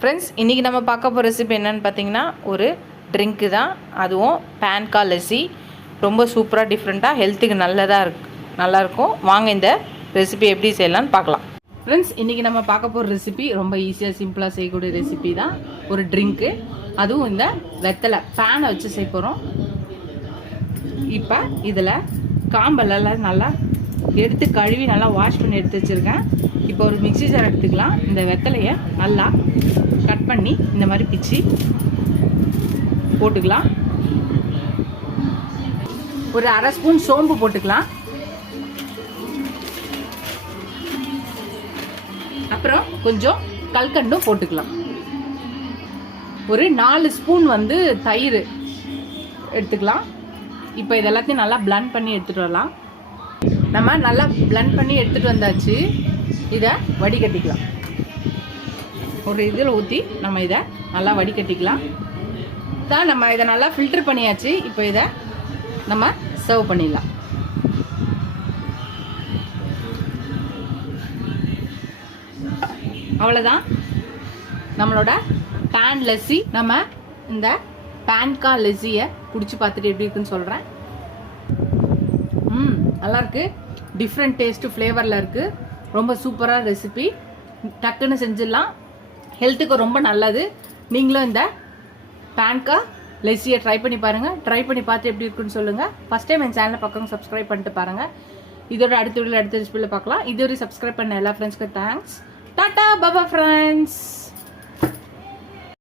Friends, இன்றைக்கி நம்ம பார்க்க போகிற ரெசிபி என்னென்னு பார்த்தீங்கன்னா ஒரு ட்ரிங்க்கு தான். அதுவும் பேன்கா லஸ்ஸி. ரொம்ப சூப்பராக டிஃப்ரெண்ட்டாக ஹெல்த்துக்கு நல்லாயிருக்கும். வாங்க இந்த ரெசிபி எப்படி செய்யலான்னு பார்க்கலாம். ஃப்ரெண்ட்ஸ், இன்றைக்கி நம்ம பார்க்க போகிற ரெசிபி ரொம்ப ஈஸியாக சிம்பிளாக செய்யக்கூடிய ரெசிபி தான். ஒரு ட்ரிங்க்கு, அதுவும் இந்த வெத்தலை பேனை வச்சு செய்ய போகிறோம். இப்போ இதில் காம்பெல்லாம் நல்லா எடுத்து கழுவி நல்லா வாஷ் பண்ணி எடுத்து வச்சுருக்கேன். இப்போ ஒரு மிக்ஸி ஜார் எடுத்துக்கலாம். இந்த வெத்தலையை நல்லா கட் பண்ணி இந்த மாதிரி பிச்சு போட்டுக்கலாம். ஒரு அரை ஸ்பூன் சோம்பு போட்டுக்கலாம். அப்புறம் கொஞ்சம் கல்கண்டும் போட்டுக்கலாம். ஒரு 4 ஸ்பூன் தயிர் எடுத்துக்கலாம். இப்போ இதெல்லாத்தையும் நல்லா பிளண்ட் பண்ணி எடுத்துகிட்டு வரலாம். நம்ம நல்லா பிளண்ட் பண்ணி எடுத்துகிட்டு வந்தாச்சு. இதை வடிகட்டிக்கலாம். ஒரு இதில் ஊற்றி நம்ம இதை நல்லா வடிகட்டிக்கலாம். தான் நம்ம இதை நல்லா ஃபில்டர் பண்ணியாச்சு. இப்போ இதை நம்ம சர்வ் பண்ணிடலாம். அவ்வளோதான் நம்மளோட பேன் லஸ்ஸி. நம்ம இந்த பேன்கா லஸ்ஸியை குடிச்சு பார்த்துட்டு எப்படி இருக்குன்னு சொல்கிறேன். நல்லாயிருக்கு. டிஃப்ரெண்ட் டேஸ்ட்டு ஃப்ளேவரில் இருக்குது. ரொம்ப சூப்பராக ரெசிபி. டக்குன்னு செஞ்சிடலாம். ஹெல்த்துக்கு ரொம்ப நல்லது. நீங்களும் இந்த பேன்கா லஸ்ஸியை ட்ரை பண்ணி பாருங்கள். ட்ரை பண்ணி பார்த்து எப்படி இருக்குன்னு சொல்லுங்கள். ஃபஸ்ட் டைம் என் சேனலை பக்கம் சப்ஸ்கிரைப் பண்ணிட்டு பாருங்கள். இதோட அடுத்த வீடியோவில் அடுத்த ரெசிபியில் பார்க்கலாம். இதுவரை சப்ஸ்கிரைப் பண்ண எல்லா ஃப்ரெண்ட்ஸ்க்கும் தேங்க்ஸ். Tata Baba friends.